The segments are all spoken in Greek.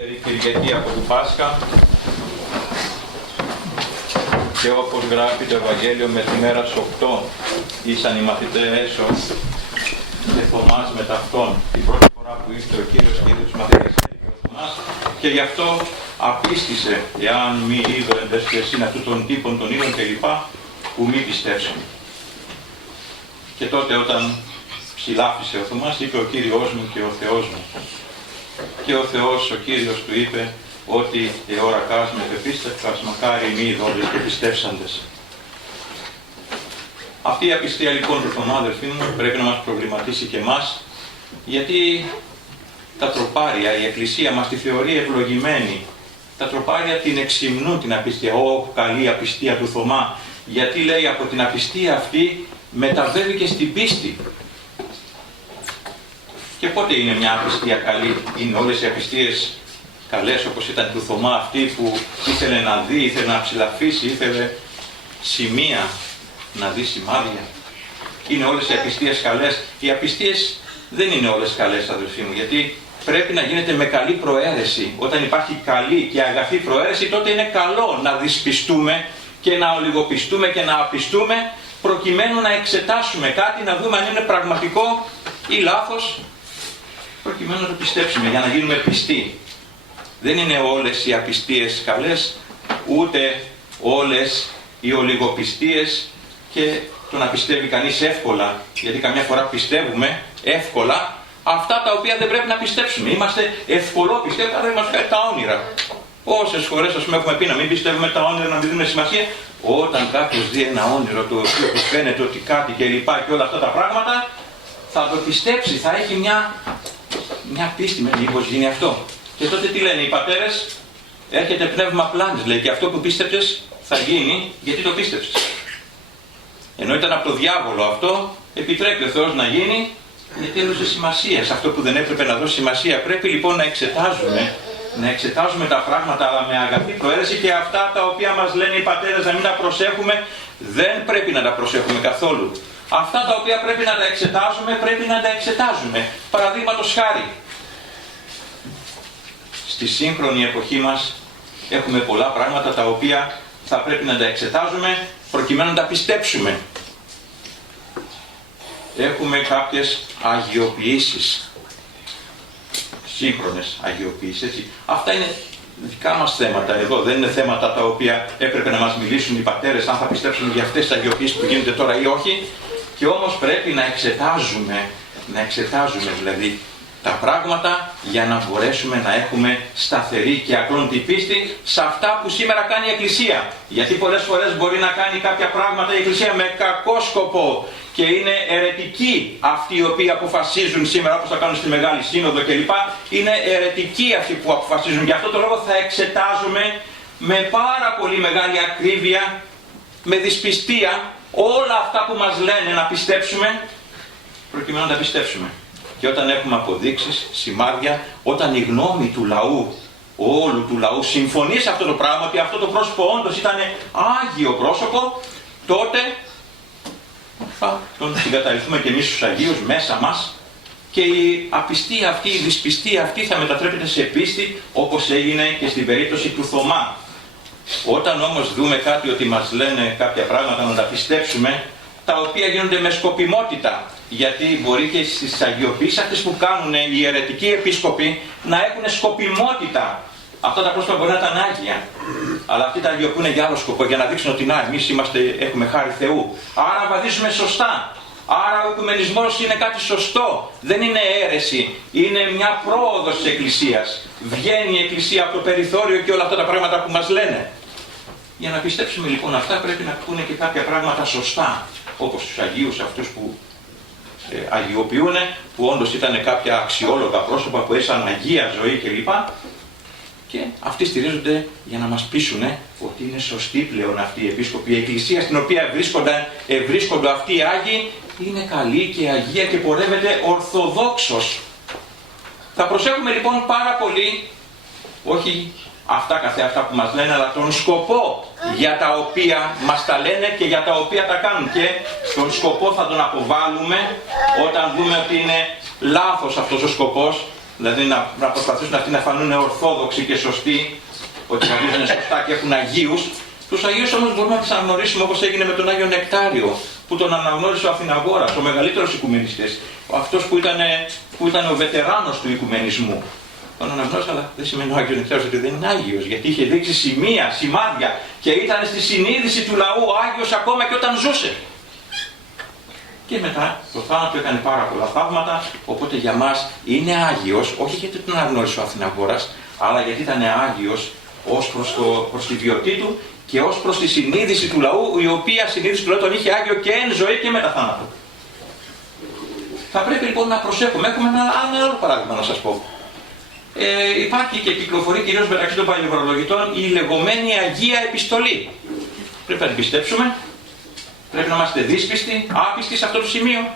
Κυριακή από το Πάσχα και όπως γράφει το Ευαγγέλιο με τη μέρα 8 ήσαν οι μαθητές και Θωμάς με ταυτόν την πρώτη φορά που ήρθε ο Κύριος και είδε τους μαθητές και ο Θωμάς και γι' αυτό απίστησε εάν μη είδοντες και εσύ αυτού των τύπων των είδων κλπ που μη πιστέψουν. Και τότε όταν ψηλάφισε ο Θωμάς είπε ο Κύριος μου και ο Θεός μου. Και ο Θεός, ο Κύριος του είπε ότι εώρακάς με πεπίστευκας, μακάρι μη ειδώντες και πιστέψαντες. Αυτή η απιστία λοιπόν του Θωμά, αδελφοί μου, πρέπει να μας προβληματίσει και εμάς, γιατί τα τροπάρια, η Εκκλησία μας τη θεωρεί ευλογημένη. Τα τροπάρια την εξυμνούν την απιστία. Ω, καλή απιστία του Θωμά, γιατί λέει από την απιστία αυτή μεταβαίνει και στην πίστη. Και πότε είναι μια απιστία καλή? Είναι όλες οι απιστίες καλές όπως ήταν του Θωμά αυτή που ήθελε να δει, ήθελε να ψηλαφίσει, ήθελε σημεία να δει σημάδια? Είναι όλες οι απιστίες καλές? Οι απιστίες δεν είναι όλες καλές, αδελφοί μου, γιατί πρέπει να γίνεται με καλή προαίρεση. Όταν υπάρχει καλή και αγαθή προαίρεση, τότε είναι καλό να δυσπιστούμε και να ολιγοπιστούμε και να απιστούμε, προκειμένου να εξετάσουμε κάτι, να δούμε αν είναι πραγματικό ή λάθος, προκειμένου να το πιστέψουμε, για να γίνουμε πιστοί. Δεν είναι όλες οι απιστίες καλές, ούτε όλες οι ολιγοπιστίες και το να πιστεύει κανείς εύκολα, γιατί καμιά φορά πιστεύουμε εύκολα αυτά τα οποία δεν πρέπει να πιστέψουμε. Είμαστε ευκολόπιστοι, αλλά είμαστε τα όνειρα. Πόσες φορές έχουμε πει να μην πιστεύουμε τα όνειρα, να μην δίνουμε σημασία? Όταν κάποιος δει ένα όνειρο το οποίο του φαίνεται ότι κάτι και λοιπά και όλα αυτά τα πράγματα, θα το πιστέψει, θα έχει μια πίστη με μήπως γίνει αυτό. Και τότε τι λένε οι πατέρες? Έρχεται πνεύμα πλάνης, λέει, και αυτό που πίστεψες θα γίνει γιατί το πίστεψες. Ενώ ήταν από το διάβολο αυτό, επιτρέπει ο Θεός να γίνει γιατί έδωσε σημασία σε αυτό που δεν έπρεπε να δώσει σημασία. Πρέπει λοιπόν να εξετάζουμε τα πράγματα, αλλά με αγαθή προαίρεση, και αυτά τα οποία μας λένε οι πατέρες να μην τα προσέχουμε, δεν πρέπει να τα προσέχουμε καθόλου. Αυτά τα οποία πρέπει να τα εξετάζουμε, πρέπει να τα εξετάζουμε. Παραδείγματος χάρη, στη σύγχρονη εποχή μας έχουμε πολλά πράγματα τα οποία θα πρέπει να τα εξετάζουμε προκειμένου να τα πιστέψουμε. Έχουμε κάποιες αγιοποιήσεις, σύγχρονες αγιοποιήσεις, έτσι. Αυτά είναι δικά μας θέματα εδώ, δεν είναι θέματα τα οποία έπρεπε να μας μιλήσουν οι πατέρες, αν θα πιστέψουν για αυτές τις αγιοποιήσεις που γίνονται τώρα ή όχι. Και όμως πρέπει να εξετάζουμε δηλαδή τα πράγματα για να μπορέσουμε να έχουμε σταθερή και ακλόνητη πίστη σε αυτά που σήμερα κάνει η Εκκλησία. Γιατί πολλές φορές μπορεί να κάνει κάποια πράγματα η Εκκλησία με κακό σκοπό και είναι αιρετικοί αυτοί οι οποίοι αποφασίζουν σήμερα, όπως θα κάνουν στη Μεγάλη Σύνοδο κλπ. Είναι αιρετικοί αυτοί που αποφασίζουν. Γι' αυτό το λόγο θα εξετάζουμε με πάρα πολύ μεγάλη ακρίβεια, με δυσπιστία, όλα αυτά που μας λένε να πιστέψουμε, προκειμένου να τα πιστέψουμε. Και όταν έχουμε αποδείξεις, σημάδια, όταν η γνώμη του λαού, όλου του λαού, συμφωνεί σε αυτό το πράγμα, ότι αυτό το πρόσωπο όντως ήταν άγιο πρόσωπο, τότε θα τον συγκαταληφθούμε και εμείς τους Αγίους μέσα μας, και η απιστία αυτή, η δυσπιστία αυτή θα μετατρέπεται σε πίστη, όπως έγινε και στην περίπτωση του Θωμά. Όταν όμως δούμε κάτι, ότι μας λένε κάποια πράγματα, να τα πιστέψουμε, τα οποία γίνονται με σκοπιμότητα. Γιατί μπορεί και στις αγιοποιήσεις αυτές που κάνουν οι αιρετικοί επίσκοποι να έχουν σκοπιμότητα. Αυτά τα πρόσωπα μπορεί να ήταν άγια, αλλά αυτοί τα αγιοποιούν για άλλο σκοπό, για να δείξουν ότι εμείς έχουμε χάρη Θεού. Άρα βαδίζουμε σωστά. Άρα ο οικουμενισμός είναι κάτι σωστό. Δεν είναι αίρεση. Είναι μια πρόοδος της Εκκλησίας. Βγαίνει η Εκκλησία από το περιθώριο και όλα αυτά τα πράγματα που μας λένε. Για να πιστέψουμε λοιπόν αυτά, πρέπει να πούνε και κάποια πράγματα σωστά, όπως τους Αγίους αυτούς που αγιοποιούν, που όντως ήταν κάποια αξιόλογα πρόσωπα που έζησαν αγία ζωή κλπ. Και αυτοί στηρίζονται για να μας πείσουν ότι είναι σωστοί πλέον αυτοί οι επίσκοποι. Η Εκκλησία στην οποία βρίσκονται αυτοί οι Άγιοι είναι καλή και αγία και πορεύεται ορθοδόξως. Θα προσέχουμε λοιπόν πάρα πολύ, όχι αυτά καθεαυτά που μας λένε, αλλά τον σκοπό για τα οποία μας τα λένε και για τα οποία τα κάνουν. Και τον σκοπό θα τον αποβάλουμε όταν δούμε ότι είναι λάθος αυτός ο σκοπός δηλαδή να προσπαθήσουν αυτοί να φανούν ορθόδοξοι και σωστοί, ότι βαδίζουν σωστά και έχουν Αγίους. Τους Αγίους όμως μπορούμε να τους αναγνωρίσουμε όπως έγινε με τον Άγιο Νεκτάριο, που τον αναγνώρισε ο Αθηναγόρας, ο μεγαλύτερος οικουμενιστής, αυτός που ήταν ο βετεράνος του οικουμενισμού. Τον αναγνώρισε, αλλά δεν σημαίνει ο Άγιος Νεκτάριος ότι δεν είναι Άγιος, γιατί είχε δείξει σημάδια και ήταν στη συνείδηση του λαού Άγιος ακόμα και όταν ζούσε. Και μετά το θάνατο έκανε πάρα πολλά θαύματα, οπότε για μας είναι Άγιος, όχι γιατί τον αναγνώρισε ο Αθηναγόρας, αλλά γιατί ήταν Άγιος ως προς τη βιωτή του και ως προς τη συνείδηση του λαού, η οποία συνείδηση του λαού τον είχε Άγιο και εν ζωή και μετά θάνατο. Θα πρέπει λοιπόν να προσέχουμε. Έχουμε ένα άλλο παράδειγμα να σας πω. Υπάρχει και κυκλοφορεί κυρίως μεταξύ των παλαιομερολογητών η λεγόμενη Αγία Επιστολή. Πρέπει να την πιστέψουμε. Πρέπει να είμαστε δύσπιστοι, άπιστοι σε αυτό το σημείο.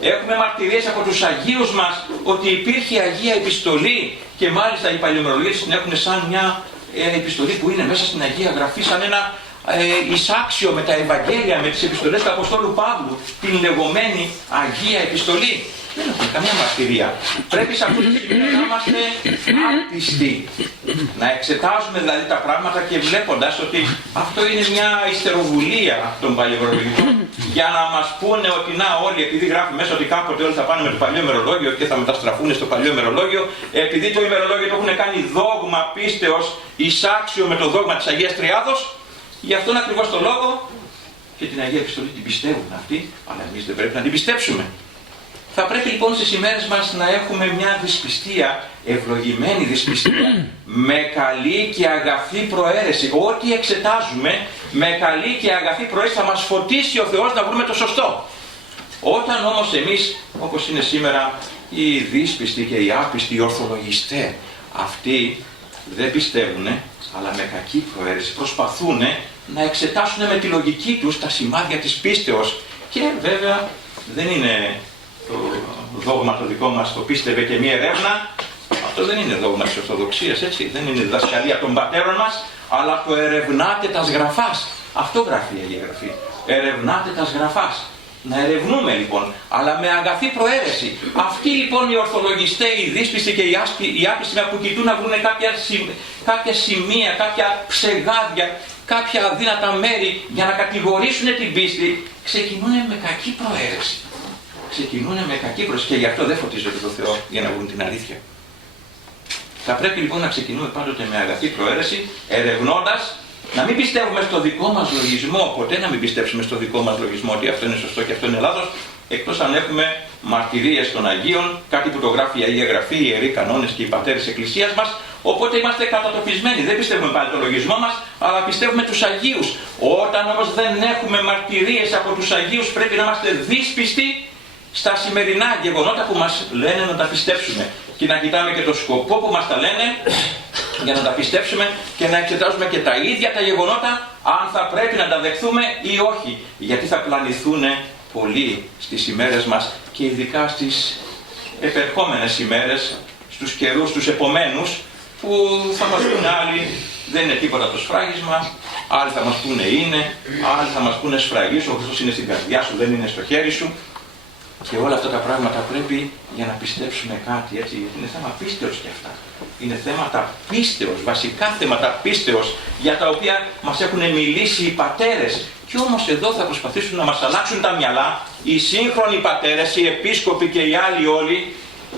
Έχουμε μαρτυρίες από τους Αγίους μας ότι υπήρχε Αγία Επιστολή και μάλιστα οι παλαιομερολογίτες την έχουν σαν μια επιστολή που είναι μέσα στην Αγία Γραφή, σαν ένα εισάξιο με τα Ευαγγέλια, με τις επιστολές του Αποστόλου Παύλου, την λεγόμενη Αγία Επιστολή. Δεν έχουμε καμία μαρτυρία. Πρέπει σε αυτό το σημείο να είμαστε άπιστοι. Να εξετάζουμε δηλαδή τα πράγματα και βλέποντας ότι αυτό είναι μια ιστεροβουλία των παλαιομερολογητών για να μας πούνε ότι να όλοι, επειδή γράφει μέσα ότι κάποτε όλοι θα πάνε με το παλιό ημερολόγιο και θα μεταστραφούν στο παλιό ημερολόγιο, επειδή το ημερολόγιο το έχουν κάνει δόγμα πίστεως εισάξιο με το δόγμα της Αγίας Τριάδος, γι' αυτόν ακριβώς το λόγο και την Αγία Επιστολή την πιστεύουν αυτοί, αλλά εμείς δεν πρέπει να την πιστέψουμε. Θα πρέπει λοιπόν στις ημέρες μας να έχουμε μια δυσπιστία, ευλογημένη δυσπιστία, με καλή και αγαθή προαίρεση. Ό,τι εξετάζουμε, με καλή και αγαθή προαίρεση θα μας φωτίσει ο Θεός να βρούμε το σωστό. Όταν όμως εμείς, όπως είναι σήμερα, οι δύσπιστοι και οι άπιστοι, οι ορθολογιστές, αυτοί δεν πιστεύουν, αλλά με κακή προαίρεση προσπαθούν να εξετάσουν με τη λογική τους τα σημάδια της πίστεως. Και βέβαια δεν είναι το δόγμα το δικό μας, το πίστευε και μία ερεύνα. Αυτό δεν είναι δόγμα της Ορθοδοξίας, έτσι. Δεν είναι διδασκαλία των πατέρων μας, αλλά το ερευνάτε τας γραφάς. Αυτό γράφει η Αγία Γραφή. Ερευνάτε τας γραφάς. Να ερευνούμε λοιπόν, αλλά με αγαθή προαίρεση. Αυτοί λοιπόν οι ορθολογιστές, οι δύσπιστοι και οι άπιστοι που κοιτούν να βρουν κάποια σημεία, κάποια ψεγάδια, κάποια αδύνατα μέρη για να κατηγορήσουν την πίστη, ξεκινούν με κακή προαίρεση. Ξεκινούν με κακή προαίρεση και γι' αυτό δεν φωτίζονται το Θεό για να βρουν την αλήθεια. Θα πρέπει λοιπόν να ξεκινούμε πάντοτε με αγαθή προαίρεση, ερευνώντας, να μην πιστεύουμε στο δικό μας λογισμό, ποτέ να μην πιστέψουμε στο δικό μας λογισμό ότι αυτό είναι σωστό και αυτό είναι λάθος, εκτός αν έχουμε μαρτυρίες των Αγίων, κάτι που το γράφει η Αγία Γραφή, οι Ιεροί Κανόνες και οι Πατέρες της Εκκλησίας μας, οπότε είμαστε κατατοπισμένοι. Δεν πιστεύουμε πάλι το λογισμό μας, αλλά πιστεύουμε τους Αγίους. Όταν όμως δεν έχουμε μαρτυρίες από τους Αγίους, πρέπει να είμαστε δύσπιστοι στα σημερινά γεγονότα που μας λένε να τα πιστέψουμε. Και να κοιτάμε και το σκοπό που μας τα λένε για να τα πιστέψουμε και να εξετάζουμε και τα ίδια τα γεγονότα αν θα πρέπει να τα δεχθούμε ή όχι. Γιατί θα πλανηθούν πολλοί στις ημέρες μας και ειδικά στις επερχόμενες ημέρες, στους καιρούς τους επομένους, που θα μας πούνε άλλοι δεν είναι τίποτα το σφράγισμα, άλλοι θα μας πούνε είναι, άλλοι θα μας πούνε σφραγίσου, ο Χριστός είναι στην καρδιά σου, δεν είναι στο χέρι σου. Και όλα αυτά τα πράγματα πρέπει για να πιστέψουμε κάτι, έτσι, γιατί είναι θέμα πίστεως και αυτά. Είναι θέματα πίστεως, βασικά θέματα πίστεως, για τα οποία μας έχουν μιλήσει οι πατέρες. Και όμως εδώ θα προσπαθήσουν να μας αλλάξουν τα μυαλά, οι σύγχρονοι πατέρες, οι επίσκοποι και οι άλλοι όλοι,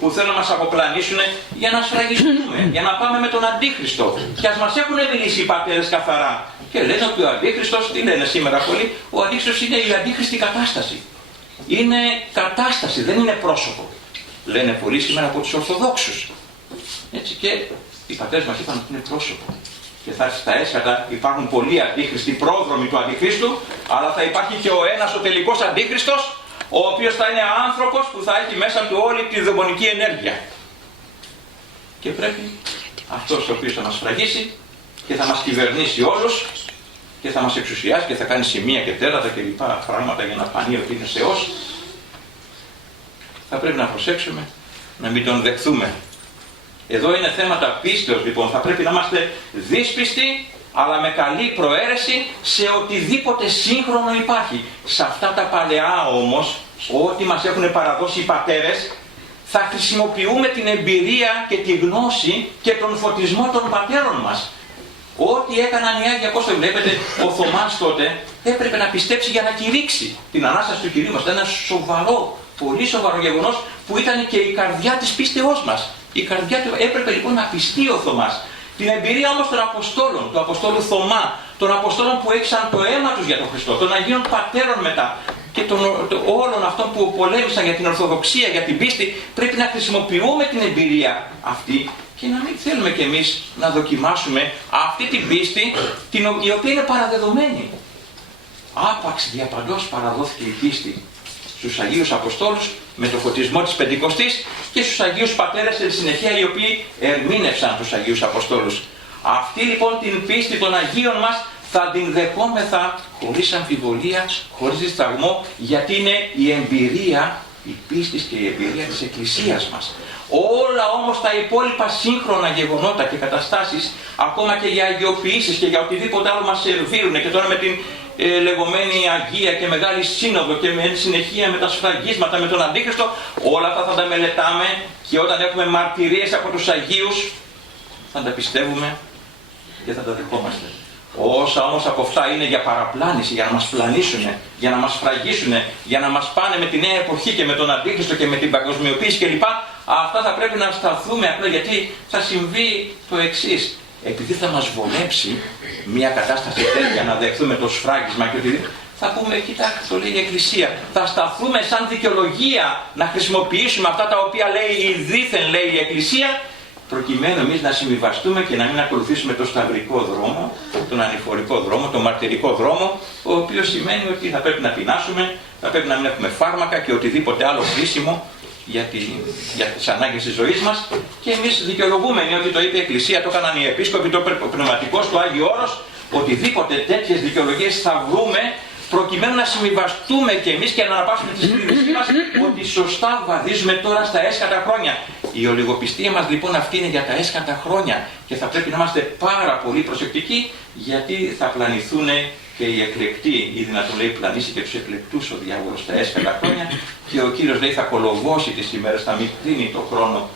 που θέλουν να μας αποπλανήσουν για να σφραγιστούμε, για να πάμε με τον Αντίχριστο. Και ας μας έχουν μιλήσει οι πατέρες καθαρά. Και λένε ότι ο Αντίχριστος, τι λένε σήμερα πολλοί, ο Αντίχριστος είναι η αντίχριστη κατάσταση. Είναι κατάσταση, δεν είναι πρόσωπο. Λένε πολλοί σήμερα από τους Ορθοδόξους. Έτσι, και οι πατέρες μας είπαν ότι είναι πρόσωπο. Και θα στα έσχατα υπάρχουν πολλοί αντίχριστοι πρόδρομοι του Αντιχρίστου, αλλά θα υπάρχει και ο ένας ο τελικός Αντίχριστος, ο οποίος θα είναι άνθρωπος που θα έχει μέσα του όλη τη δαιμονική ενέργεια. Και πρέπει αυτός ο οποίος θα μας φραγίσει και θα μας κυβερνήσει όλους και θα μας εξουσιάσει και θα κάνει σημεία και τέρατα και λοιπά πράγματα για να φανεί ότι είναι Θεός, θα πρέπει να προσέξουμε να μην τον δεχθούμε. Εδώ είναι θέματα πίστεως λοιπόν, θα πρέπει να είμαστε δύσπιστοι αλλά με καλή προαίρεση σε οτιδήποτε σύγχρονο υπάρχει. Σε αυτά τα παλαιά όμως, ό,τι μας έχουν παραδώσει οι πατέρες, θα χρησιμοποιούμε την εμπειρία και τη γνώση και τον φωτισμό των πατέρων μας. Ό,τι έκαναν οι Άγιοι Απόστολοι, βλέπετε, ο Θωμάς τότε έπρεπε να πιστέψει για να κηρύξει την Ανάσταση του Κυρίου μας. Ήταν ένα σοβαρό, πολύ σοβαρό γεγονός που ήταν και η καρδιά της πίστεώς μας. Η καρδιά του έπρεπε λοιπόν να πιστεί ο Θωμάς. Την εμπειρία όμως των Αποστόλων, του Αποστόλου Θωμά, των Αποστόλων που έξαν το αίμα τους για τον Χριστό, των Αγίων Πατέρων μετά και όλων αυτών που πολέμησαν για την Ορθοδοξία, για την πίστη, πρέπει να χρησιμοποιούμε την εμπειρία αυτή και να μην θέλουμε κι εμείς να δοκιμάσουμε αυτή την πίστη η οποία είναι παραδεδομένη. Άπαξ διαπαντός παραδόθηκε η πίστη στους Αγίους Αποστόλους με το φωτισμό της Πεντηκοστής και στους Αγίους Πατέρες στη συνεχεία οι οποίοι ερμήνευσαν τους Αγίους Αποστόλους. Αυτή λοιπόν την πίστη των Αγίων μας θα την δεχόμεθα χωρίς αμφιβολία, χωρίς δισταγμό, γιατί είναι η εμπειρία, η πίστη και η εμπειρία της Εκκλησίας μας. Όλα όμως τα υπόλοιπα σύγχρονα γεγονότα και καταστάσεις, ακόμα και για αγιοποιήσεις και για οτιδήποτε άλλο μας σερβίρουν, και τώρα με την λεγόμενη Αγία και Μεγάλη Σύνοδο και με συνεχεία με τα σφραγίσματα, με τον Αντίχριστο, όλα αυτά θα τα μελετάμε και όταν έχουμε μαρτυρίες από τους Αγίους θα τα πιστεύουμε και θα τα δεχόμαστε. Όσα όμως από αυτά είναι για παραπλάνηση, για να μας πλανήσουν, για να μας σφραγίσουν, για να μας πάνε με τη νέα εποχή και με τον Αντίχριστο και με την παγκοσμιοποίηση κλπ. Αυτά θα πρέπει να σταθούμε απλά, γιατί θα συμβεί το εξής. Επειδή θα μας βολέψει μια κατάσταση τέτοια να δεχθούμε το σφράγισμα και οτιδήποτε, θα πούμε, κοιτάξτε, το λέει η Εκκλησία. Θα σταθούμε σαν δικαιολογία να χρησιμοποιήσουμε αυτά τα οποία λέει η δήθεν λέει η Εκκλησία, προκειμένου εμείς να συμβιβαστούμε και να μην ακολουθήσουμε το σταυρικό δρόμο, τον ανηφορικό δρόμο, τον μαρτυρικό δρόμο, ο οποίος σημαίνει ότι θα πρέπει να πεινάσουμε, θα πρέπει να μην έχουμε φάρμακα και οτιδήποτε άλλο χρήσιμο για τις ανάγκες της ζωής μας, και εμείς δικαιολογούμενοι ότι το είπε η Εκκλησία, το έκαναν οι Επίσκοποι, το Πνευματικός, το Άγιο Όρος, οτιδήποτε τέτοιες δικαιολογίες θα βρούμε προκειμένου να συμβιβαστούμε και εμείς και να αναπάσουμε τη συνείδησή μας ότι σωστά βαδίζουμε τώρα στα έσχατα χρόνια. Η ολιγοπιστία μας λοιπόν αυτή είναι για τα έσχατα χρόνια και θα πρέπει να είμαστε πάρα πολύ προσεκτικοί, γιατί θα πλανηθούν και οι εκλεκτοί, ή δυνατόν λέει πλανήσει και τους εκλεκτούς ο διάβολος στα έσχατα χρόνια, και ο Κύριος λέει θα κολοβώσει τις ημέρες, θα μικρύνει το χρόνο,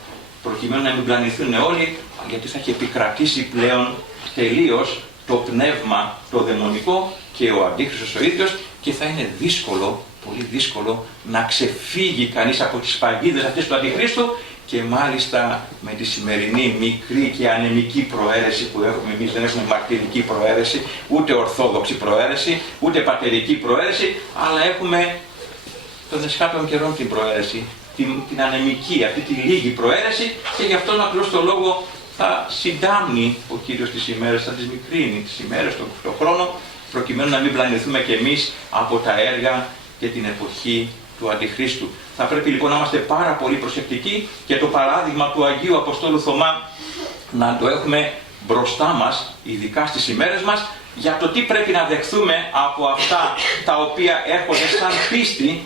προκειμένου να μην πλανηθούν όλοι, γιατί θα έχει επικρατήσει πλέον τελείως το πνεύμα το δαιμονικό και ο Αντίχριστος ο ίδιος, και θα είναι δύσκολο, πολύ δύσκολο να ξεφύγει κανείς από τις παγίδες αυτές του Αντιχρίστου, και μάλιστα με τη σημερινή μικρή και ανεμική προαίρεση που έχουμε εμείς. Δεν έχουμε μαρτυρική προαίρεση, ούτε ορθόδοξη προαίρεση, ούτε πατερική προαίρεση, αλλά έχουμε των εσχάτων καιρών την προαίρεση, την ανεμική, αυτή τη λίγη προαίρεση, και γι' αυτόν ακριβώς το λόγο θα συντάμνει ο Κύριος τις ημέρες, θα τις μικρύνει τις ημέρες, τον χρόνο, προκειμένου να μην πλανηθούμε κι εμείς από τα έργα και την εποχή του Αντιχρίστου. Θα πρέπει λοιπόν να είμαστε πάρα πολύ προσεκτικοί και το παράδειγμα του Αγίου Αποστόλου Θωμά να το έχουμε μπροστά μας, ειδικά στις ημέρες μας, για το τι πρέπει να δεχθούμε από αυτά τα οποία έρχονται σαν πίστη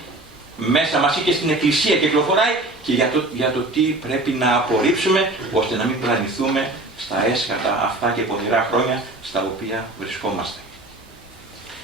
μέσα μας ή και στην Εκκλησία κυκλοφοράει, και για το τι πρέπει να απορρίψουμε, ώστε να μην πλανηθούμε στα έσχατα αυτά και πονηρά χρόνια στα οποία βρισκόμαστε.